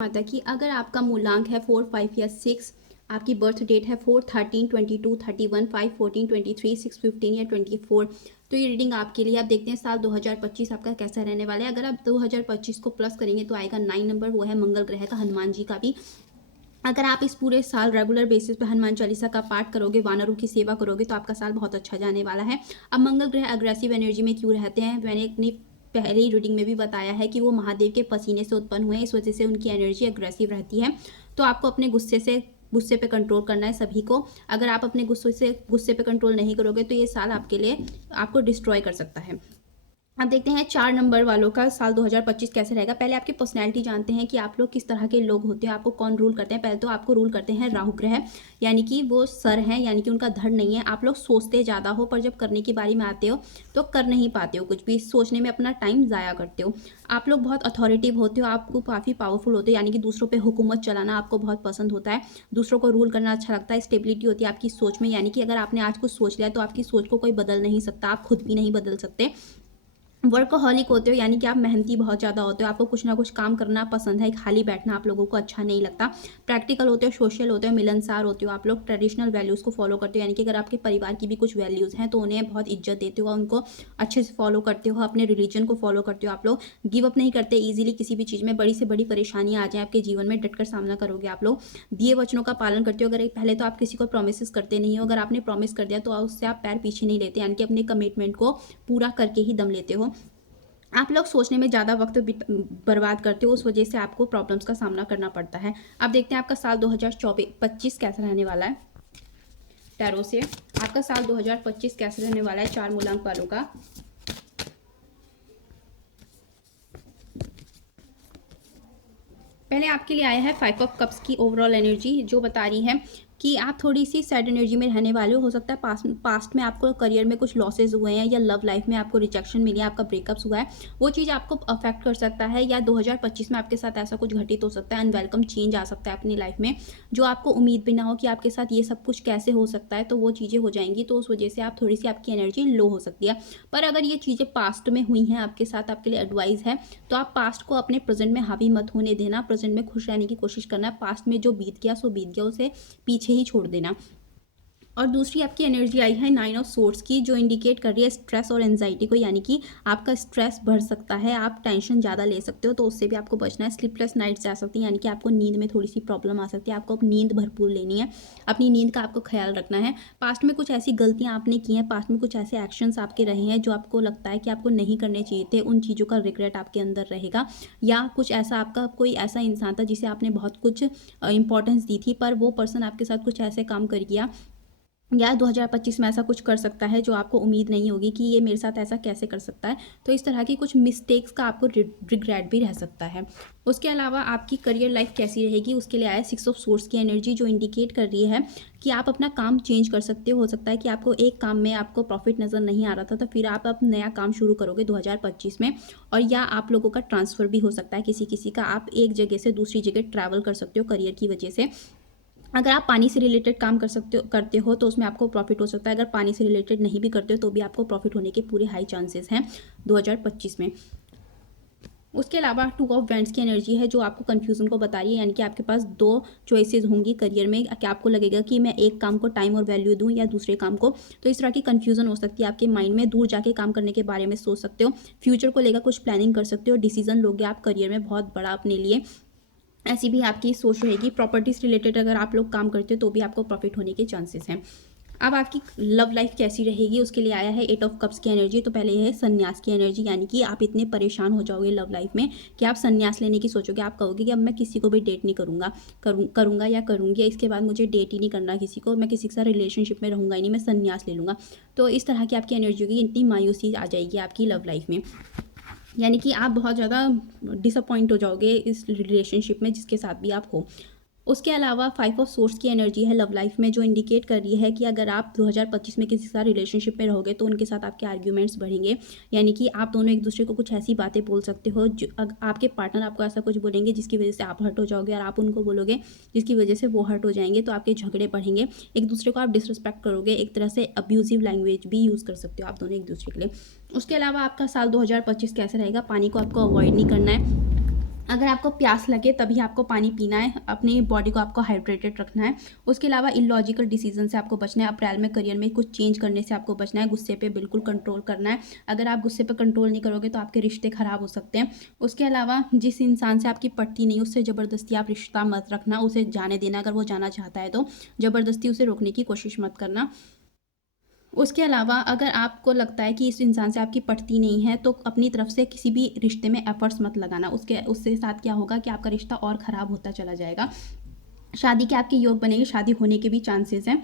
माता की अगर आपका मूलांक है 4, 5 या 6, आपकी बर्थ डेट है 4, 13, 22, 31, 5, 14, 23, 6, 15 या 24, तो ये रीडिंग आपके लिए। आप देखते हैं साल 2025 आपका कैसा रहने वाला है। अगर आप 2025 को प्लस करेंगे तो आएगा 9 नंबर, वो है मंगल ग्रह का, हनुमान जी का भी। अगर आप इस पूरे साल रेगुलर बेसिस पे हनुमान चालीसा का पाठ करोगे, वानरों की सेवा करोगे, तो आपका साल बहुत अच्छा जाने वाला है। अब मंगल ग्रह अग्रेसिव एनर्जी में क्यों रहते हैं, मैंने अपनी पहले रीडिंग में भी बताया है कि वो महादेव के पसीने से उत्पन्न हुए हैं, इस वजह से उनकी एनर्जी अग्रेसिव रहती है। तो आपको अपने गुस्से पे कंट्रोल करना है सभी को। अगर आप अपने गुस्से पे कंट्रोल नहीं करोगे तो ये साल आपके लिए आपको डिस्ट्रॉय कर सकता है। अब देखते हैं 4 नंबर वालों का साल 2025 कैसे रहेगा। पहले आपकी पर्सनैलिटी जानते हैं कि आप लोग किस तरह के लोग होते हैं, आपको कौन रूल करते हैं। पहले तो आपको रूल करते हैं राहु ग्रह, यानी कि वो सर हैं, यानी कि उनका धड़ नहीं है। आप लोग सोचते ज़्यादा हो, पर जब करने की बारी में आते हो तो कर नहीं पाते हो, कुछ भी सोचने में अपना टाइम ज़ाया करते हो। आप लोग बहुत अथॉरिटिव होते हो, आपको काफ़ी पावरफुल होते हो, यानी कि दूसरों पर हुकूमत चलाना आपको बहुत पसंद होता है, दूसरों को रूल करना अच्छा लगता है। स्टेबिलिटी होती है आपकी सोच में, यानी कि अगर आपने आज कुछ सोच लिया तो आपकी सोच को कोई बदल नहीं सकता, आप खुद भी नहीं बदल सकते। वर्कहॉलिक होते हो, यानी कि आप मेहनती बहुत ज़्यादा होते हो, आपको कुछ ना कुछ काम करना पसंद है, खाली बैठना आप लोगों को अच्छा नहीं लगता। प्रैक्टिकल होते हो, सोशल होते हो, मिलनसार होते हो। आप लोग ट्रेडिशनल वैल्यूज़ को फॉलो करते हो, यानी कि अगर आपके परिवार की भी कुछ वैल्यूज़ हैं तो उन्हें बहुत इज्जत देते हो, उनको अच्छे से फॉलो करते हो, अपने रिलीजन को फॉलो करते हो। आप लोग गिव अप नहीं करते ईजिली, किसी भी चीज़ में बड़ी से बड़ी परेशानियाँ आ जाए आपके जीवन में, डटकर सामना करोगे। आप लोग दिए वचनों का पालन करते हो। अगर पहले तो आप किसी को प्रोमिस करते नहीं हो, अगर आपने प्रॉमिस कर दिया तो उससे आप पैर पीछे नहीं लेते, यानी कि अपने कमिटमेंट को पूरा करके ही दम लेते हो। आप लोग सोचने में ज़्यादा वक्त बर्बाद करते हो, उस वजह से आपको प्रॉब्लम्स का सामना करना पड़ता है। अब देखते हैं आपका साल 2025 कैसा रहने वाला है। टैरो से आपका साल 2025 कैसे रहने वाला है 4 मूलांक वालों का। पहले आपके लिए आया है 5 ऑफ कप्स की ओवरऑल एनर्जी, जो बता रही है कि आप थोड़ी सी सैड एनर्जी में रहने वाले हो सकता है पास्ट में आपको करियर में कुछ लॉसेज हुए हैं, या लव लाइफ में आपको रिजेक्शन मिली है, आपका ब्रेकअप्स हुआ है, वो चीज़ आपको अफेक्ट कर सकता है। या 2025 में आपके साथ ऐसा कुछ घटित हो सकता है, अनवेलकम चेंज आ सकता है अपनी लाइफ में, जो आपको उम्मीद भी ना हो कि आपके साथ ये सब कुछ कैसे हो सकता है, तो वो चीज़ें हो जाएंगी। तो उस वजह से आप थोड़ी सी आपकी एनर्जी लो हो सकती है। पर अगर ये चीज़ें पास्ट में हुई हैं आपके साथ, आपके लिए एडवाइस है, तो आप पास्ट को अपने प्रेजेंट में हावी मत होने देना, प्रेजेंट में खुश रहने की कोशिश करना। पास्ट में जो बीत गया सो बीत गया, उसे पीछे ही छोड़ देना। और दूसरी आपकी एनर्जी आई है 9 ऑफ सोर्ड्स की, जो इंडिकेट कर रही है स्ट्रेस और एंजाइटी को, यानी कि आपका स्ट्रेस बढ़ सकता है, आप टेंशन ज़्यादा ले सकते हो, तो उससे भी आपको बचना है। स्लीपलेस नाइट्स आ सकती हैं, यानी कि आपको नींद में थोड़ी सी प्रॉब्लम आ सकती है, आपको अब नींद भरपूर लेनी है, अपनी नींद का आपको ख्याल रखना है। पास्ट में कुछ ऐसी गलतियाँ आपने की हैं, पास्ट में कुछ ऐसे एक्शंस आपके रहे हैं जो आपको लगता है कि आपको नहीं करने चाहिए थे, उन चीज़ों का रिग्रेट आपके अंदर रहेगा। या कुछ ऐसा आपका कोई ऐसा इंसान था जिसे आपने बहुत कुछ इंपॉर्टेंस दी थी, पर वो पर्सन आपके साथ कुछ ऐसे काम कर गया, या 2025 में ऐसा कुछ कर सकता है जो आपको उम्मीद नहीं होगी कि ये मेरे साथ ऐसा कैसे कर सकता है। तो इस तरह की कुछ मिस्टेक्स का आपको रिग्रेट भी रह सकता है। उसके अलावा आपकी करियर लाइफ कैसी रहेगी, उसके लिए आया 6 ऑफ सोर्स की एनर्जी, जो इंडिकेट कर रही है कि आप अपना काम चेंज कर सकते हो सकता है कि आपको एक काम में आपको प्रॉफिट नज़र नहीं आ रहा था, तो फिर आप अब नया काम शुरू करोगे 2025 में। और या आप लोगों का ट्रांसफ़र भी हो सकता है, किसी किसी का, आप एक जगह से दूसरी जगह ट्रैवल कर सकते हो करियर की वजह से। अगर आप पानी से रिलेटेड काम करते हो तो उसमें आपको प्रॉफिट हो सकता है। अगर पानी से रिलेटेड नहीं भी करते हो तो भी आपको प्रॉफिट होने के पूरे हाई चांसेस हैं 2025 में। उसके अलावा 2 ऑफ वैंड्स की एनर्जी है, जो आपको कन्फ्यूज़न को बता रही है, यानी कि आपके पास 2 चॉइसेस होंगी करियर में, कि आपको लगेगा कि मैं एक काम को टाइम और वैल्यू दूं या दूसरे काम को। तो इस तरह की कन्फ्यूज़न हो सकती है आपके माइंड में, दूर जाके काम करने के बारे में सोच सकते हो, फ्यूचर को लेकर कुछ प्लानिंग कर सकते हो, डिसीजन लोगे आप करियर में बहुत बड़ा अपने लिए, ऐसी भी आपकी सोच रहेगी। प्रॉपर्टीज़ रिलेटेड अगर आप लोग काम करते हो तो भी आपको प्रॉफिट होने के चांसेस हैं। अब आपकी लव लाइफ कैसी रहेगी, उसके लिए आया है 8 ऑफ कप्स की एनर्जी। तो पहले है संन्यास की एनर्जी, यानी कि आप इतने परेशान हो जाओगे लव लाइफ में कि आप संन्यास लेने की सोचोगे। आप कहोगे कि अब मैं किसी को भी डेट नहीं करूँगा या करूँगी, इसके बाद मुझे डेट ही नहीं करना किसी को, मैं किसी के साथ रिलेशनशिप में रहूँगा ही नहीं, मैं संन्यास ले लूँगा। तो इस तरह की आपकी एनर्जी होगी, इतनी मायूसी आ जाएगी आपकी लव लाइफ में, यानी कि आप बहुत ज़्यादा डिसअपॉइंट हो जाओगे इस रिलेशनशिप में जिसके साथ भी आप हो। उसके अलावा 5 ऑफ सोर्स की एनर्जी है लव लाइफ में, जो इंडिकेट कर रही है कि अगर आप 2025 में किसी के साथ रिलेशनशिप में रहोगे तो उनके साथ आपके आर्ग्यूमेंट्स बढ़ेंगे, यानी कि आप दोनों एक दूसरे को कुछ ऐसी बातें बोल सकते हो जो आपके पार्टनर आपको ऐसा कुछ बोलेंगे जिसकी वजह से आप हर्ट हो जाओगे, और आप उनको बोलोगे जिसकी वजह से वो हर्ट हो जाएंगे, तो आपके झगड़े बढ़ेंगे, एक दूसरे को आप डिसरिस्पेक्ट करोगे, एक तरह से अब्यूजिव लैंग्वेज भी यूज़ कर सकते हो आप दोनों एक दूसरे के लिए। उसके अलावा आपका साल 2025 कैसे रहेगा, पानी को आपको अवॉइड नहीं करना है, अगर आपको प्यास लगे तभी आपको पानी पीना है, अपनी बॉडी को आपको हाइड्रेटेड रखना है। उसके अलावा इलॉजिकल डिसीजन से आपको बचना है, अप्रैल में करियर में कुछ चेंज करने से आपको बचना है, गुस्से पे बिल्कुल कंट्रोल करना है। अगर आप गुस्से पे कंट्रोल नहीं करोगे तो आपके रिश्ते ख़राब हो सकते हैं। उसके अलावा जिस इंसान से आपकी पटती नहीं उससे ज़बरदस्ती आप रिश्ता मत रखना, उसे जाने देना, अगर वो जाना चाहता है तो ज़बरदस्ती उसे रोकने की कोशिश मत करना। उसके अलावा अगर आपको लगता है कि इस इंसान से आपकी पटती नहीं है तो अपनी तरफ से किसी भी रिश्ते में एफर्ट्स मत लगाना, उससे साथ क्या होगा कि आपका रिश्ता और ख़राब होता चला जाएगा। शादी के आपके योग बनेंगे, शादी होने के भी चांसेस हैं।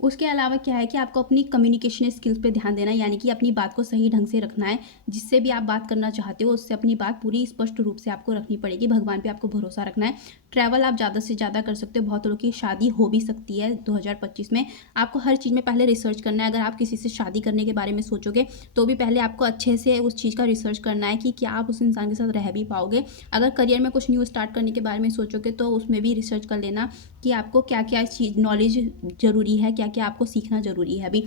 उसके अलावा क्या है कि आपको अपनी कम्युनिकेशन स्किल्स पे ध्यान देना है, यानी कि अपनी बात को सही ढंग से रखना है। जिससे भी आप बात करना चाहते हो उससे अपनी बात पूरी स्पष्ट रूप से आपको रखनी पड़ेगी। भगवान पे आपको भरोसा रखना है। ट्रैवल आप ज़्यादा से ज़्यादा कर सकते हो, बहुत लोगों की शादी हो भी सकती है 2025 में। आपको हर चीज़ में पहले रिसर्च करना है। अगर आप किसी से शादी करने के बारे में सोचोगे तो भी पहले आपको अच्छे से उस चीज़ का रिसर्च करना है कि क्या आप उस इंसान के साथ रह भी पाओगे। अगर करियर में कुछ न्यू स्टार्ट करने के बारे में सोचोगे तो उसमें भी रिसर्च कर लेना कि आपको क्या क्या चीज़ नॉलेज ज़रूरी है, क्या क्या आपको सीखना ज़रूरी है। अभी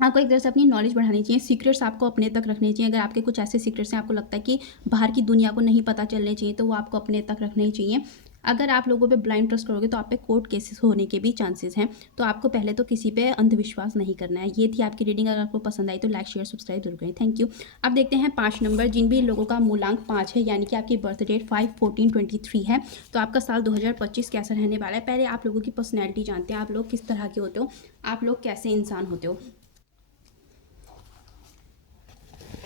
आपको एक तरह से अपनी नॉलेज बढ़ानी चाहिए। सीक्रेट्स आपको अपने तक रखने चाहिए। अगर आपके कुछ ऐसे सीक्रेट्स हैं आपको लगता है कि बाहर की दुनिया को नहीं पता चलने चाहिए तो वो आपको अपने तक रखने चाहिए। अगर आप लोगों पे ब्लाइंड ट्रस्ट करोगे तो आप पे कोर्ट केसेस होने के भी चांसेस हैं। तो आपको पहले तो किसी पे अंधविश्वास नहीं करना है। ये थी आपकी रीडिंग। अगर आपको पसंद आई तो लाइक शेयर सब्सक्राइब जरूर करें। Thank you. अब देखते हैं 5 नंबर। जिन भी लोगों का मूलांक 5 है यानी कि आपकी बर्थ डेट 5/14/23 है तो आपका साल 2025 कैसा रहने वाला है। पहले आप लोगों की पर्सनैलिटी जानते हैं। आप लोग किस तरह के होते हो, आप लोग कैसे इंसान होते हो।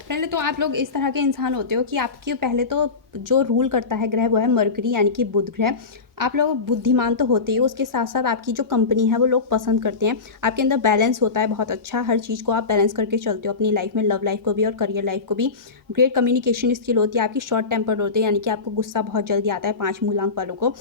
पहले तो आप लोग इस तरह के इंसान होते हो कि आपके पहले तो जो रूल करता है ग्रह वो है मरकरी यानी कि बुध ग्रह। आप लोग बुद्धिमान तो होते ही हो, उसके साथ साथ आपकी जो कंपनी है वो लोग पसंद करते हैं। आपके अंदर बैलेंस होता है बहुत अच्छा, हर चीज़ को आप बैलेंस करके चलते हो अपनी लाइफ में, लव लाइफ को भी और करियर लाइफ को भी। ग्रेट कम्युनिकेशन स्किल होती है आपकी। शॉर्ट टेम्पर्ड होते हैं यानी कि आपको गुस्सा बहुत जल्दी आता है 5 मूलांक वालों को।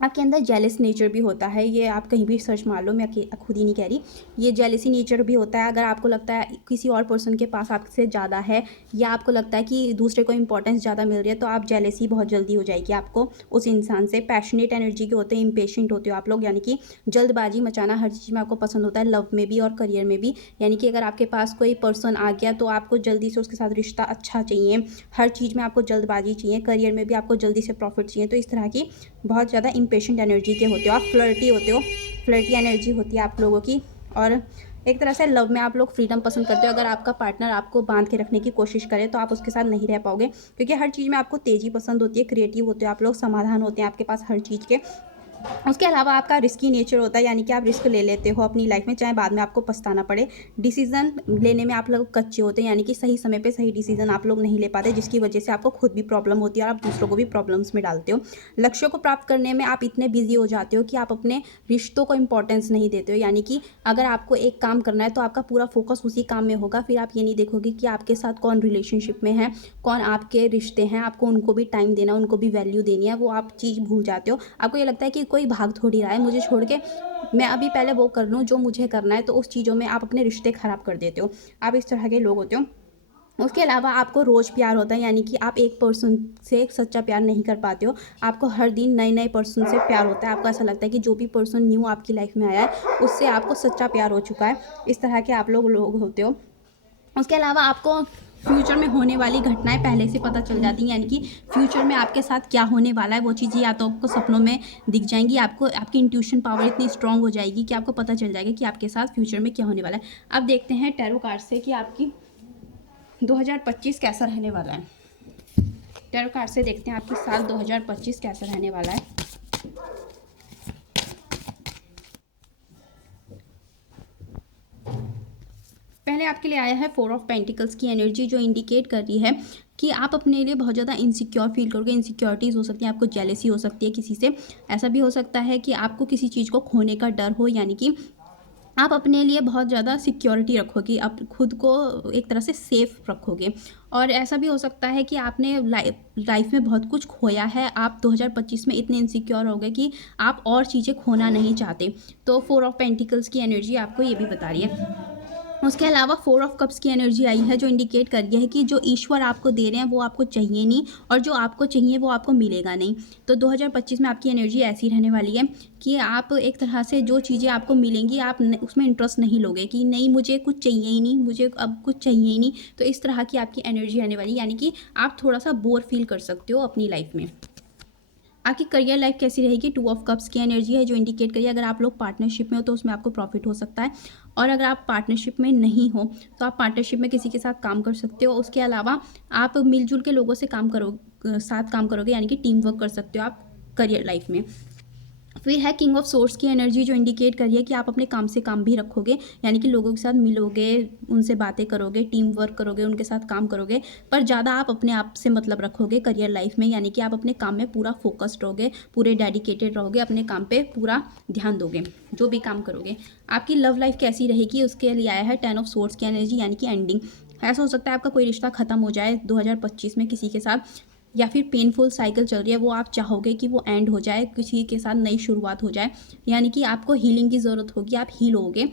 आपके अंदर जेलस नेचर भी होता है। ये आप कहीं भी सर्च मार लो, मैं खुद ही नहीं कह रही। ये जेलसी नेचर भी होता है। अगर आपको लगता है किसी और पर्सन के पास आपसे ज़्यादा है या आपको लगता है कि दूसरे को इंपॉर्टेंस ज़्यादा मिल रही है तो आप जेलसी बहुत जल्दी हो जाएगी आपको उस इंसान से। पैशनेट एनर्जी के होते हैं, इम्पेशेंट होते हो आप लोग, यानी कि जल्दबाजी मचाना हर चीज़ में आपको पसंद होता है, लव में भी और करियर में भी। यानी कि अगर आपके पास कोई पर्सन आ गया तो आपको जल्दी से उसके साथ रिश्ता अच्छा चाहिए। हर चीज़ में आपको जल्दबाजी चाहिए, करियर में भी आपको जल्दी से प्रॉफिट चाहिए। तो इस तरह की बहुत ज़्यादा इम्पेशेंट एनर्जी के होते हो आप। फ्लर्टी होते हो, फ्लर्टी एनर्जी होती है आप लोगों की। और एक तरह से लव में आप लोग फ्रीडम पसंद करते हो। अगर आपका पार्टनर आपको बांध के रखने की कोशिश करे तो आप उसके साथ नहीं रह पाओगे, क्योंकि हर चीज़ में आपको तेज़ी पसंद होती है। क्रिएटिव होते हो आप लोग, समाधान होते हैं आपके पास हर चीज़ के। उसके अलावा आपका रिस्की नेचर होता है, यानी कि आप रिस्क ले लेते हो अपनी लाइफ में, चाहे बाद में आपको पछताना पड़े। डिसीजन लेने में आप लोग कच्चे होते हैं, यानी कि सही समय पे सही डिसीजन आप लोग नहीं ले पाते, जिसकी वजह से आपको खुद भी प्रॉब्लम होती है और आप दूसरों को भी प्रॉब्लम्स में डालते हो। लक्ष्यों को प्राप्त करने में आप इतने बिजी हो जाते हो कि आप अपने रिश्तों को इंपॉर्टेंस नहीं देते हो। यानी कि अगर आपको एक काम करना है तो आपका पूरा फोकस उसी काम में होगा। फिर आप ये नहीं देखोगे कि आपके साथ कौन रिलेशनशिप में है, कौन आपके रिश्ते हैं, आपको उनको भी टाइम देना, उनको भी वैल्यू देनी है, वो आप चीज़ भूल जाते हो। आपको ये लगता है कि कोई भाग थोड़ी रहा है मुझे छोड़ के, मैं अभी पहले वो कर लूँ जो मुझे करना है। तो उस चीज़ों में आप अपने रिश्ते ख़राब कर देते हो। आप इस तरह के लोग होते हो। उसके अलावा आपको रोज़ प्यार होता है, यानी कि आप एक पर्सन से एक सच्चा प्यार नहीं कर पाते हो। आपको हर दिन नए नए पर्सन से प्यार होता है। आपको ऐसा लगता है कि जो भी पर्सन न्यू आपकी लाइफ में आया है उससे आपको सच्चा प्यार हो चुका है। इस तरह के आप लोग होते हो। उसके अलावा आपको फ्यूचर में होने वाली घटनाएं पहले से पता चल जाती हैं, यानी कि फ्यूचर में आपके साथ क्या होने वाला है वो चीज़ें या तो आपको सपनों में दिख जाएंगी। आपको आपकी इंट्यूशन पावर इतनी स्ट्रांग हो जाएगी कि आपको पता चल जाएगा कि आपके साथ फ्यूचर में क्या होने वाला है। अब देखते हैं टैरो कार्ड से कि आपकी 2025 कैसा रहने वाला है। टैरो कार्ड से देखते हैं आपकी साल 2025 कैसा रहने वाला है। पहले आपके लिए आया है 4 ऑफ पेंटिकल्स की एनर्जी, जो इंडिकेट कर रही है कि आप अपने लिए बहुत ज़्यादा इनसिक्योर फील करोगे। इनसिक्योरिटीज़ हो सकती हैं, आपको जेलेसी हो सकती है किसी से। ऐसा भी हो सकता है कि आपको किसी चीज़ को खोने का डर हो, यानी कि आप अपने लिए बहुत ज़्यादा सिक्योरिटी रखोगे, आप खुद को एक तरह से सेफ रखोगे। और ऐसा भी हो सकता है कि आपने लाइफ में बहुत कुछ खोया है, आप 2025 में इतने इनसिक्योर हो गए कि आप और चीज़ें खोना नहीं चाहते। तो 4 ऑफ पेंटिकल्स की एनर्जी आपको ये भी बता रही है। उसके अलावा 4 ऑफ कप्स की एनर्जी आई है, जो इंडिकेट कर रही है कि जो ईश्वर आपको दे रहे हैं वो आपको चाहिए नहीं, और जो आपको चाहिए वो आपको मिलेगा नहीं। तो 2025 में आपकी एनर्जी ऐसी रहने वाली है कि आप एक तरह से जो चीज़ें आपको मिलेंगी आप उसमें इंटरेस्ट नहीं लोगे कि नहीं मुझे कुछ चाहिए ही नहीं, मुझे अब कुछ चाहिए ही नहीं। तो इस तरह की आपकी एनर्जी आने वाली, यानी कि आप थोड़ा सा बोर फील कर सकते हो अपनी लाइफ में। आपकी करियर लाइफ कैसी रहेगी? 2 ऑफ कप्स की एनर्जी है, जो इंडिकेट करिए अगर आप लोग पार्टनरशिप में हो तो उसमें आपको प्रॉफिट हो सकता है, और अगर आप पार्टनरशिप में नहीं हो तो आप पार्टनरशिप में किसी के साथ काम कर सकते हो। उसके अलावा आप मिलजुल के लोगों से साथ काम करोगे, यानी कि टीम वर्क कर सकते हो आप करियर लाइफ में। फिर है किंग ऑफ सोर्स की एनर्जी, जो इंडिकेट कर रही है कि आप अपने काम से काम भी रखोगे, यानी कि लोगों के साथ मिलोगे, उनसे बातें करोगे, टीम वर्क करोगे, उनके साथ काम करोगे, पर ज़्यादा आप अपने आप से मतलब रखोगे करियर लाइफ में, यानी कि आप अपने काम में पूरा फोकस्ड रहोगे, पूरे डेडिकेटेड रहोगे, अपने काम पे पूरा ध्यान दोगे जो भी काम करोगे। आपकी लव लाइफ कैसी रहेगी? उसके लिए आया है 10 ऑफ सोर्स की एनर्जी, यानी कि एंडिंग। ऐसा हो सकता है आपका कोई रिश्ता ख़त्म हो जाए 2025 में किसी के साथ, या फिर पेनफुल साइकिल चल रही है वो आप चाहोगे कि वो एंड हो जाए, किसी के साथ नई शुरुआत हो जाए, यानी कि आपको हीलिंग की ज़रूरत होगी, आप हील होगे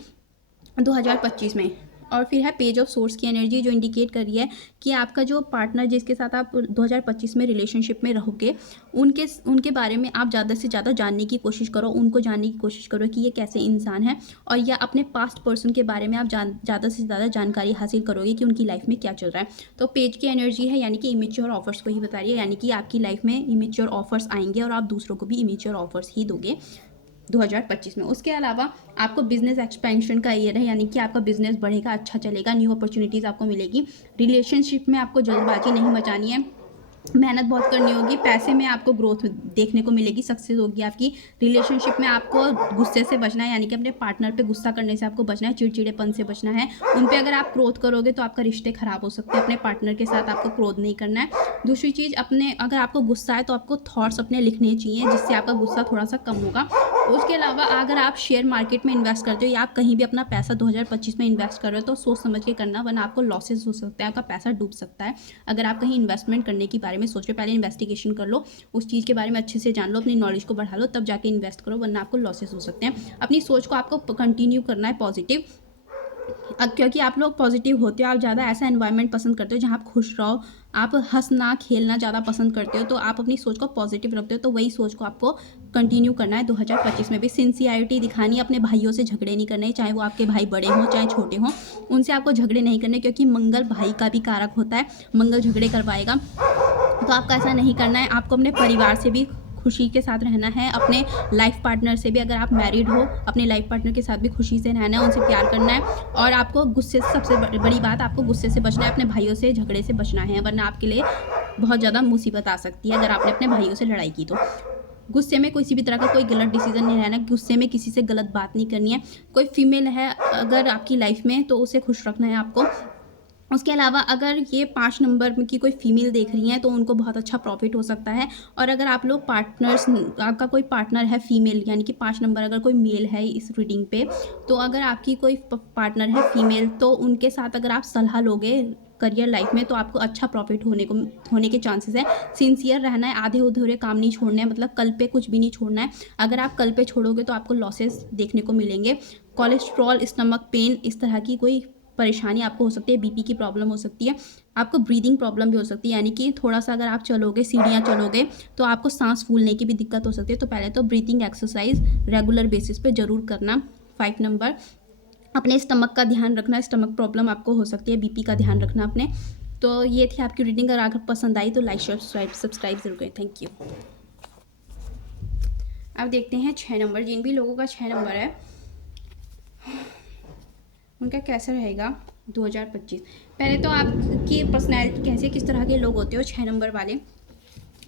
2025 में। और फिर है पेज ऑफ सोर्स की एनर्जी, जो इंडिकेट कर रही है कि आपका जो पार्टनर जिसके साथ आप 2025 में रिलेशनशिप में रहोगे, उनके बारे में आप ज़्यादा से ज़्यादा जानने की कोशिश करो, उनको जानने की कोशिश करो कि ये कैसे इंसान है, और या अपने पास्ट पर्सन के बारे में आप ज़्यादा से ज़्यादा जानकारी हासिल करोगे कि उनकी लाइफ में क्या चल रहा है। तो पेज की एनर्जी है, यानी कि इमेच्योर ऑफर्स को ही बता रही है, यानी कि आपकी लाइफ में इमेच्योर ऑफर्स आएंगे और आप दूसरों को भी इमेच्योर ऑफर्स ही दोगे 2025 में। उसके अलावा आपको बिजनेस एक्सपेंशन का ईयर है, यानी कि आपका बिजनेस बढ़ेगा, अच्छा चलेगा, न्यू अपॉर्चुनिटीज़ आपको मिलेगी। रिलेशनशिप में आपको जल्दबाजी नहीं मचानी है, मेहनत बहुत करनी होगी। पैसे में आपको ग्रोथ देखने को मिलेगी, सक्सेस होगी आपकी। रिलेशनशिप में आपको गुस्से से बचना है, यानी कि अपने पार्टनर पे गुस्सा करने से आपको बचना है, चिड़चिड़ेपन से बचना है। उन पे अगर आप क्रोध करोगे तो आपका रिश्ते खराब हो सकते हैं, अपने पार्टनर के साथ आपको क्रोध नहीं करना है। दूसरी चीज़, अगर आपको गुस्सा है तो आपको थॉट्स अपने लिखने चाहिए, जिससे आपका गुस्सा थोड़ा सा कम होगा। उसके अलावा अगर आप शेयर मार्केट में इन्वेस्ट करते हो या आप कहीं भी अपना पैसा 2025 में इन्वेस्ट कर रहे हो तो सोच समझ के करना, वरना आपको लॉसेस हो सकते हैं, आपका पैसा डूब सकता है। अगर आप कहीं इन्वेस्टमेंट करने के बारे में सोच रहे हो, पहले इन्वेस्टिगेशन कर लो, उस चीज़ के बारे में अच्छे से जान लो, अपनी नॉलेज को बढ़ा लो, तब जाके इन्वेस्ट करो, वरना आपको लॉसेस हो सकते हैं। अपनी सोच को आपको कंटिन्यू करना है पॉजिटिव, क्योंकि आप लोग पॉजिटिव होते हो, आप ज़्यादा ऐसा एनवायरनमेंट पसंद करते हो जहाँ आप खुश रहो, आप हंसना खेलना ज़्यादा पसंद करते हो, तो आप अपनी सोच को पॉजिटिव रखते हो, तो वही सोच को आपको कंटिन्यू करना है 2025 में भी। सिंसियरिटी दिखानी है, अपने भाइयों से झगड़े नहीं करने, चाहे वो आपके भाई बड़े हों चाहे छोटे हों, उनसे आपको झगड़े नहीं करने, क्योंकि मंगल भाई का भी कारक होता है, मंगल झगड़े करवाएगा। तो आपका ऐसा नहीं करना है। आपको अपने परिवार से भी खुशी के साथ रहना है, अपने लाइफ पार्टनर से भी, अगर आप मैरिड हो अपने लाइफ पार्टनर के साथ भी खुशी से रहना है, उनसे प्यार करना है। और आपको गुस्से से, सबसे बड़ी बात, आपको गुस्से से बचना है, अपने भाइयों से झगड़े से बचना है, वरना आपके लिए बहुत ज़्यादा मुसीबत आ सकती है अगर आपने अपने भाइयों से लड़ाई की तो। गुस्से में किसी भी तरह का कोई गलत डिसीजन नहीं लेना, गुस्से में किसी से गलत बात नहीं करनी है। कोई फीमेल है अगर आपकी लाइफ में तो उसे खुश रखना है आपको। उसके अलावा अगर ये 5 नंबर की कोई फीमेल देख रही हैं तो उनको बहुत अच्छा प्रॉफिट हो सकता है। और अगर आप लोग आपका कोई पार्टनर है फीमेल, यानी कि 5 नंबर अगर कोई मेल है इस रीडिंग पे, तो अगर आपकी कोई पार्टनर है फीमेल तो उनके साथ अगर आप सलाह लोगे करियर लाइफ में तो आपको अच्छा प्रॉफिट होने के चांसेस है। सिंसियर रहना है, आधे अधूरे काम नहीं छोड़ने हैं, मतलब कल पे कुछ भी नहीं छोड़ना है। अगर आप कल पे छोड़ोगे तो आपको लॉसेस देखने को मिलेंगे। कोलेस्ट्रॉल, स्टमक पेन, इस तरह की कोई परेशानी आपको हो सकती है, बीपी की प्रॉब्लम हो सकती है, आपको ब्रीदिंग प्रॉब्लम भी हो सकती है, यानी कि थोड़ा सा अगर आप चलोगे, सीढ़ियाँ चलोगे तो आपको सांस फूलने की भी दिक्कत हो सकती है। तो पहले तो ब्रीथिंग एक्सरसाइज रेगुलर बेसिस पे ज़रूर करना। 5 नंबर, अपने स्टमक का ध्यान रखना, स्टमक प्रॉब्लम आपको हो सकती है, बीपी का ध्यान रखना अपने। तो ये थी आपकी रीडिंग, अगर आपको पसंद आई तो लाइक सब्सक्राइब जरूर करें। Thank you. अब देखते हैं 6 नंबर, जिन भी लोगों का 6 नंबर है उनका कैसा रहेगा 2025। पहले तो आपकी पर्सनैलिटी कैसे, किस तरह के लोग होते हो 6 नंबर वाले,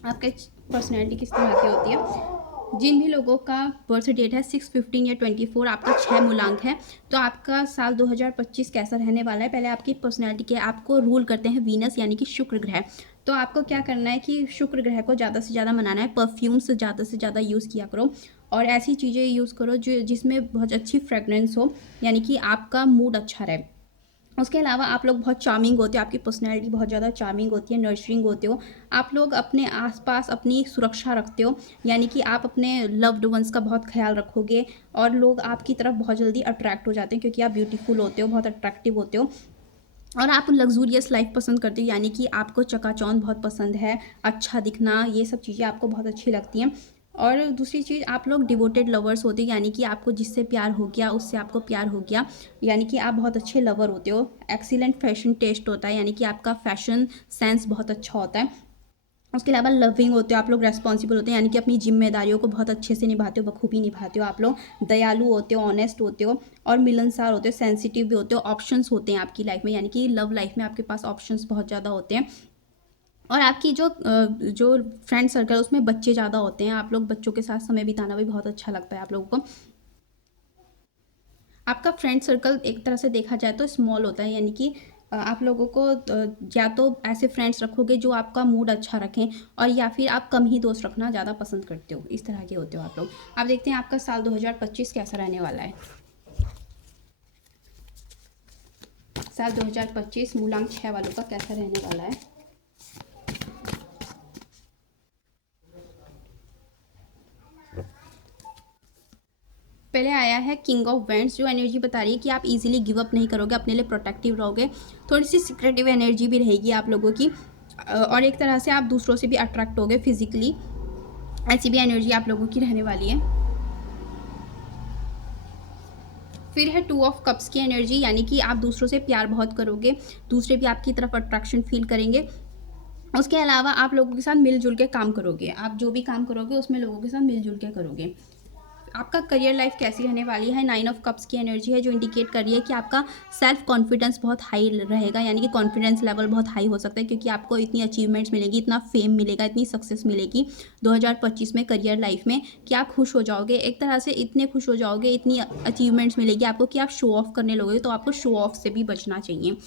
आपके पर्सनैलिटी किस तरह की होती है। जिन भी लोगों का बर्थ डेट है 6, 15 या 24, आपका 6 मूलांक है, तो आपका साल 2025 कैसा रहने वाला है। पहले आपकी पर्सनैलिटी के आपको रूल करते हैं वीनस, यानी कि शुक्र ग्रह। तो आपको क्या करना है कि शुक्र ग्रह को ज़्यादा से ज़्यादा मनाना है, परफ्यूम्स ज़्यादा से ज़्यादा यूज़ किया करो, और ऐसी चीज़ें यूज़ करो जिसमें बहुत अच्छी फ्रेगरेंस हो, यानी कि आपका मूड अच्छा रहे। उसके अलावा आप लोग बहुत चार्मिंग होते हो, आपकी पर्सनैलिटी बहुत ज़्यादा चार्मिंग होती है, नर्चरिंग होते हो। आप लोग अपने आसपास अपनी सुरक्षा रखते हो, यानी कि आप अपने लव्ड वंस का बहुत ख्याल रखोगे और लोग आपकी तरफ बहुत जल्दी अट्रैक्ट हो जाते हैं क्योंकि आप ब्यूटीफुल होते हो, बहुत अट्रैक्टिव होते हो। और आप लग्जूरियस लाइफ पसंद करते हो, यानी कि आपको चकाचौंध बहुत पसंद है, अच्छा दिखना, ये सब चीज़ें आपको बहुत अच्छी लगती हैं। और दूसरी चीज़, आप लोग डिवोटेड लवर्स होते हो, यानी कि आपको जिससे प्यार हो गया उससे आपको प्यार हो गया, यानी कि आप बहुत अच्छे लवर होते हो। एक्सीलेंट फैशन टेस्ट होता है, यानी कि आपका फैशन सेंस बहुत अच्छा होता है। उसके अलावा लविंग होते हो, आप लोग रेस्पॉन्सिबल होते हैं, यानी कि अपनी जिम्मेदारियों को बहुत अच्छे से निभाते हो, बखूबी निभाते हो। आप लोग दयालु होते हो, ऑनेस्ट होते हो और मिलनसार होते हो, सेंसिटिव भी होते हो। ऑप्शंस होते हैं आपकी लाइफ में, यानी कि लव लाइफ में आपके पास ऑप्शंस बहुत ज़्यादा होते हैं। और आपकी जो फ्रेंड सर्कल है उसमें बच्चे ज़्यादा होते हैं, आप लोग बच्चों के साथ समय बिताना भी बहुत अच्छा लगता है आप लोगों को। आपका फ्रेंड सर्कल एक तरह से देखा जाए तो स्मॉल होता है, यानी कि आप लोगों को या तो ऐसे फ्रेंड्स रखोगे जो आपका मूड अच्छा रखें, और या फिर आप कम ही दोस्त रखना ज़्यादा पसंद करते हो, इस तरह के होते हो आप लोग। आप देखते हैं आपका साल 2025 कैसा रहने वाला है। साल 2025 मूलांक 6 वालों का कैसा रहने वाला है। पहले आया है किंग ऑफ वेंट्स, जो एनर्जी बता रही है कि आप इजीली गिव अप नहीं करोगे, अपने लिए प्रोटेक्टिव रहोगे, थोड़ी सी सिक्रेटिव एनर्जी भी रहेगी आप लोगों की, और एक तरह से आप दूसरों से भी अट्रैक्ट होगे फिजिकली, ऐसी भी एनर्जी आप लोगों की रहने वाली है। फिर है 2 ऑफ कप्स की एनर्जी, यानी कि आप दूसरों से प्यार बहुत करोगे, दूसरे भी आपकी तरफ अट्रैक्शन फील करेंगे। उसके अलावा आप लोगों के साथ मिलजुल के काम करोगे, आप जो भी काम करोगे उसमें लोगों के साथ मिलजुल के करोगे। आपका करियर लाइफ कैसी रहने वाली है। 9 ऑफ कप्स की एनर्जी है, जो इंडिकेट कर रही है कि आपका सेल्फ कॉन्फिडेंस बहुत हाई रहेगा, यानी कि कॉन्फिडेंस लेवल बहुत हाई हो सकता है क्योंकि आपको इतनी अचीवमेंट्स मिलेगी, इतना फेम मिलेगा, इतनी सक्सेस मिलेगी 2025 में करियर लाइफ में कि आप खुश हो जाओगे, एक तरह से इतने खुश हो जाओगे, इतनी अचीवमेंट्स मिलेगी आपको कि आप शो ऑफ करने लगोगे, तो आपको शो ऑफ से भी बचना चाहिए।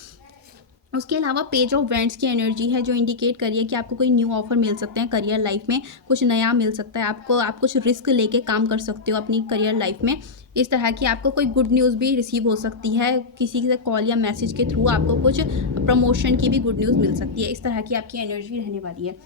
उसके अलावा पेज ऑफ वेंट्स की एनर्जी है, जो इंडिकेट करिए कि आपको कोई न्यू ऑफर मिल सकते हैं करियर लाइफ में, कुछ नया मिल सकता है आपको, आप कुछ रिस्क लेके काम कर सकते हो अपनी करियर लाइफ में। इस तरह की आपको कोई गुड न्यूज़ भी रिसीव हो सकती है, किसी से कॉल या मैसेज के थ्रू आपको कुछ प्रमोशन की भी गुड न्यूज़ मिल सकती है, इस तरह की आपकी एनर्जी रहने वाली है।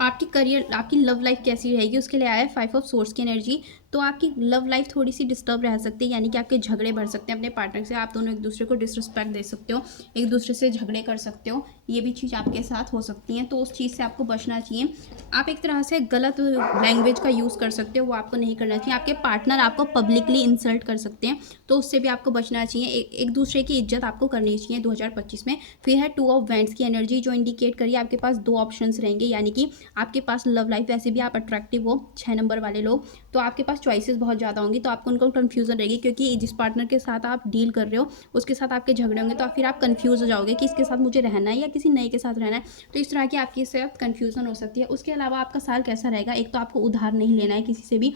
आपकी करियर, आपकी लव लाइफ कैसी रहेगी, उसके लिए आया है 5 ऑफ सोर्स की एनर्जी। तो आपकी लव लाइफ थोड़ी सी डिस्टर्ब रह सकती है, यानी कि आपके झगड़े बढ़ सकते हैं अपने पार्टनर से, आप दोनों एक दूसरे को डिसरिस्पेक्ट दे सकते हो, एक दूसरे से झगड़े कर सकते हो, ये भी चीज़ आपके साथ हो सकती है, तो उस चीज़ से आपको बचना चाहिए। आप एक तरह से गलत लैंग्वेज का यूज़ कर सकते हो, वो आपको नहीं करना चाहिए। आपके पार्टनर आपको पब्लिकली इंसल्ट कर सकते हैं, तो उससे भी आपको बचना चाहिए। एक दूसरे की इज्जत आपको करनी चाहिए 2025 में। फिर है 2 ऑफ वेंट्स की एनर्जी, जो इंडिकेट करिए आपके पास 2 ऑप्शंस रहेंगे, यानी कि आपके पास लव लाइफ वैसे भी आप अट्रैक्टिव हो, 6 नंबर वाले लोग, तो आपके पास चॉइसेस बहुत ज़्यादा होंगी, तो आपको उनको कन्फ्यूज़न रहेगी क्योंकि जिस पार्टनर के साथ आप डील कर रहे हो उसके साथ आपके झगड़े होंगे, तो फिर आप कन्फ्यूज़ हो जाओगे कि इसके साथ मुझे रहना है या किसी नए के साथ रहना है, तो इस तरह की आपके साथ कन्फ्यूज़न हो सकती है। उसके अलावा आपका साल कैसा रहेगा, एक तो आपको उधार नहीं लेना है किसी से भी,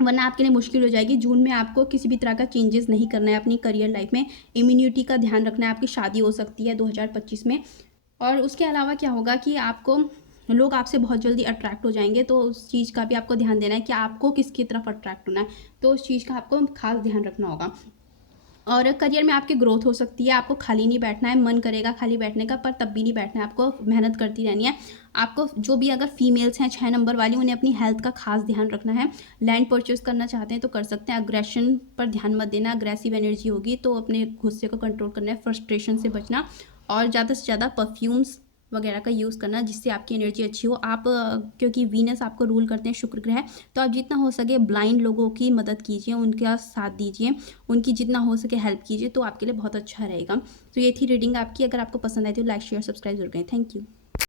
वरना आपके लिए मुश्किल हो जाएगी। जून में आपको किसी भी तरह का चेंजेस नहीं करना है अपनी करियर लाइफ में, इम्यूनिटी का ध्यान रखना है, आपकी शादी हो सकती है 2025 में। और उसके अलावा क्या होगा कि आपको लोग आपसे बहुत जल्दी अट्रैक्ट हो जाएंगे, तो उस चीज़ का भी आपको ध्यान देना है कि आपको किसकी तरफ अट्रैक्ट होना है, तो उस चीज़ का आपको खास ध्यान रखना होगा। और करियर में आपकी ग्रोथ हो सकती है, आपको खाली नहीं बैठना है, मन करेगा खाली बैठने का पर तब भी नहीं बैठना है, आपको मेहनत करती रहनी है। आपको जो भी अगर फीमेल्स हैं 6 नंबर वाली, उन्हें अपनी हेल्थ का खास ध्यान रखना है। लैंड परचेज करना चाहते हैं तो कर सकते हैं, अग्रेशन पर ध्यान मत देना, अग्रेसिव एनर्जी होगी तो अपने गुस्से को कंट्रोल करना है, फ्रस्ट्रेशन से बचना, और ज़्यादा से ज़्यादा परफ्यूम्स वगैरह का यूज़ करना जिससे आपकी एनर्जी अच्छी हो। आप क्योंकि वीनस आपको रूल करते हैं, शुक्र ग्रह, तो आप जितना हो सके ब्लाइंड लोगों की मदद कीजिए, उनका साथ दीजिए, उनकी जितना हो सके हेल्प कीजिए, तो आपके लिए बहुत अच्छा रहेगा। तो ये थी रीडिंग आपकी। अगर आपको पसंद आई तो लाइक शेयर सब्सक्राइब जरूर करें। Thank you.